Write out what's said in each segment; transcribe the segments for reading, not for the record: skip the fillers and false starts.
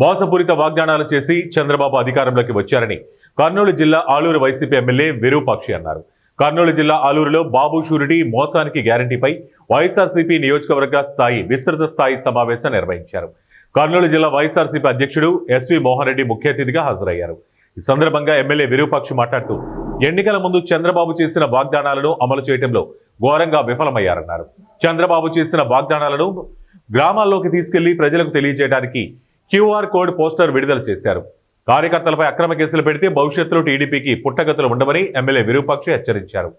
మోసపూరిత వాగ్దానాలు చేసి చంద్రబాబు అధికారంలోకి వచ్చారని కర్నూలు జిల్లా ఆలూరు వైసీపీ ఎమ్మెల్యే విరూపాక్షి అన్నారు. కర్నూలు జిల్లా ఆలూరులో బాబు షూరిటీ మోసానికి గ్యారంటీపై వైఎస్ఆర్సీపీ నియోజకవర్గ స్థాయి విస్తృత స్థాయి సమావేశం నిర్వహించారు. కర్నూలు జిల్లా వైఎస్ఆర్సీపీ అధ్యక్షుడు ఎస్వి మోహన్ రెడ్డి ముఖ్య అతిథిగా హాజరయ్యారు. ఈ సందర్భంగా ఎమ్మెల్యే విరూపాక్షి మాట్లాడుతూ ఎన్నికల ముందు చంద్రబాబు చేసిన వాగ్దానాలను అమలు చేయడంలో ఘోరంగా విఫలమయ్యారన్నారు. చంద్రబాబు చేసిన వాగ్దానాలను గ్రామాల్లోకి తీసుకెళ్లి ప్రజలకు తెలియజేయడానికి క్యూఆర్ కోడ్ పోస్టర్ విడుదల చేశారు. కార్యకర్తలపై అక్రమ కేసులు పెడితే భవిష్యత్తులో టీడీపీకి పుట్టగతులు ఉండవని ఎమ్మెల్యే విరూపాక్షి హెచ్చరించారు.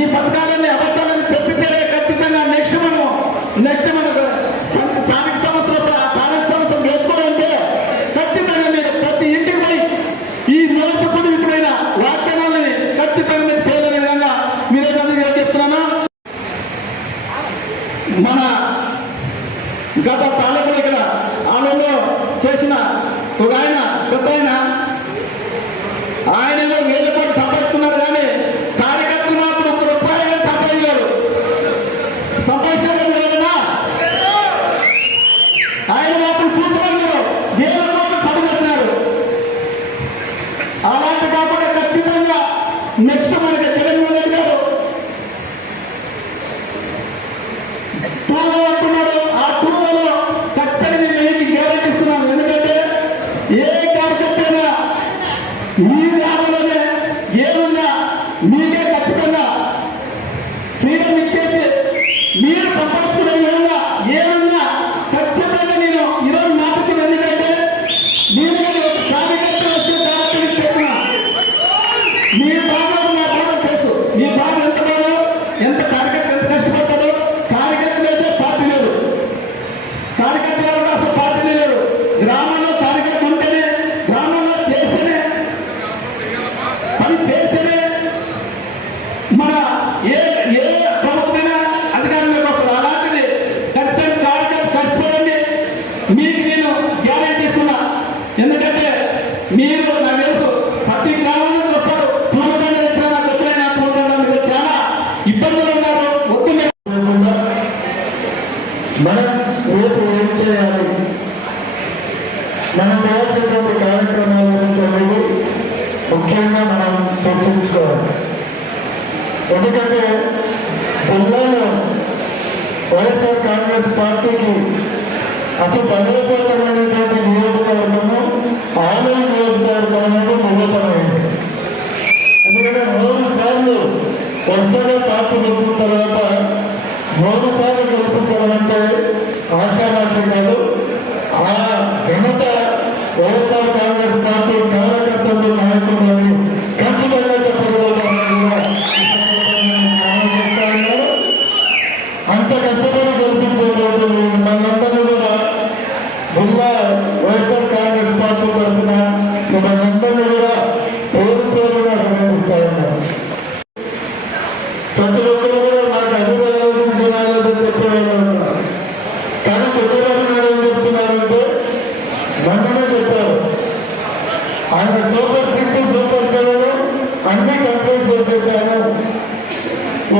ఈ పథకాలన్నీ అబద్ధాలను చెప్పితే ఖచ్చితంగా నెక్స్ట్ మనకు స్థానిక సంస్థలు వేసుకోవాలంటే ఖచ్చితంగా మీరు ప్రతి ఇంటికి పోయి ఈ మోసపూరితమైన వాగ్దానాలని ఖచ్చితంగా మీరు చేయలేని విధంగా మీరే చెప్తున్నాను. మన గత పాలకులు ఇక్కడ ఆమెలో చేసిన ఒక కొత్త ఆయనేమో వేల కోట్లు సంపాదించుకున్నారు, కానీ కార్యకర్తలు మాత్రం ఒక్క రూపాయలు సంపాదించారు. సంపాదించడం లేదన్నా ఆయన మాత్రం చూసుకున్నారు, వేల కోట్లు పడిపోతున్నారు. అలాంటి కాకుండా ఖచ్చితంగా నెక్స్ట్ మనకి జగన్మోహన్ రెడ్డి గారు టూలో అంటున్నాడు. ఆ టూలో ఖచ్చితంగా నేను మీకు గ్యారెంటీ ఇస్తున్నాను. ఎందుకంటే ఏ కార్యకర్తైనా ఈ గ్రామంలోనే ఏమున్నా మీకే ఖచ్చితంగా ఫ్రీడమ్ ఇచ్చేసి మీరు సంపాదించుకునే విధంగా ఏమున్నా ఖచ్చితంగా నేను ఈరోజు మాట్లాడుతున్న. ఎందుకంటే మీరు కార్యకర్త వచ్చే కార్యక్రమం చెప్పిన మీ బాగా నా బాగా తెలుసు. మీ బాగా ఎంత బాగా ఎంత కార్యకర్త ఎంత కష్టపడతాడో. కార్యకర్తలు అయితే పార్టీ లేదు, కార్యకర్తలు అసలు పార్టీ లేదు. గ్రామంలో కార్యకర్త ఉంటేనే, గ్రామంలో చేస్తేనే, పని చేస్తేనే మన ఏ ప్రభుత్వమైనా అధికారంలోకి వస్తుంది. అలాంటిది ఖచ్చితంగా కార్యకర్త కష్టపడండి, మీకు నేను గ్యారెంటీ ఇస్తున్నా. ఎందుకంటే మీరు నాకు తెలుసు ప్రతి గ్రామంలో వస్తారు. పూర్వకాలం వచ్చిన నాకు ఎప్పుడైనా పూర్వకాలం మీరు చాలా ఇబ్బందులు ఉన్నారు. వద్దు మనం రేపు ఏం చేయాలి, మనం చేయాల్సినటువంటి కార్యక్రమాలు అనేది ముఖ్యంగా మనం చర్చించుకోవాలి. ఎందుకంటే జిల్లాలో వైఎస్ఆర్ కాంగ్రెస్ పార్టీకి అతి బలోపేతమైనటువంటి నియోజకవర్గము ఆలయ నియోజకవర్గం అనేది నిరూపణమైంది. ఎందుకంటే 3 సార్లు వరుసగా పార్టీ గెలిపిన తర్వాత 3 సార్లు గెలిపించడం అంటే ఆశావాసం కాదు. ఆ ఘనత వైఎస్ఆర్ కాంగ్రెస్ పార్టీ కార్యకర్తలు నాయకులని ఖచ్చితంగా చెప్పగలుగుతామని అంత కష్టపడి గెలిపించే రోజు మనందరూ కూడా జిల్లా వైఎస్ఆర్ కాంగ్రెస్ పార్టీ తరఫున మనందరూ కూడా పేరు పేరుగా అభినందిస్తా ఉన్నారు. ప్రతి ఒక్కరు కూడా నాకు అధికారులు చెప్పేవాళ్ళు ఉన్నారు. కానీ చంద్రబాబు నాయుడు ఏం చెప్తున్నారంటే మొన్ననే చెప్పారు, ఆయన సూపర్ 6 సూపర్ 7 అన్ని కంప్లీట్ చేసేసాను.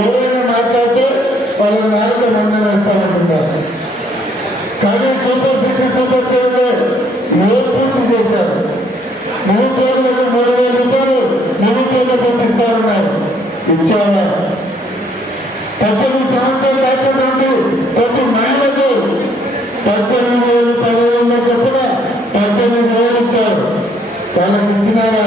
ఎవరైనా మాట్లాడితే వాళ్ళ నాయకు మందం వేస్తామంటున్నారు. కానీ సూపర్ 6 సూపర్ 7 ఏ పూర్తి చేశారు. నిరుద్యోగులకు 3,000 రూపాయలు నిరుద్యోగ పంపిస్తారన్నారు. ఇచ్చారా? 18 సంవత్సరాలు దాటినటువంటి ప్రతి మహిళకు 18,000 10,000 చొప్పున 18,000 ఇచ్చారు. వాళ్ళకి ఇచ్చినారా?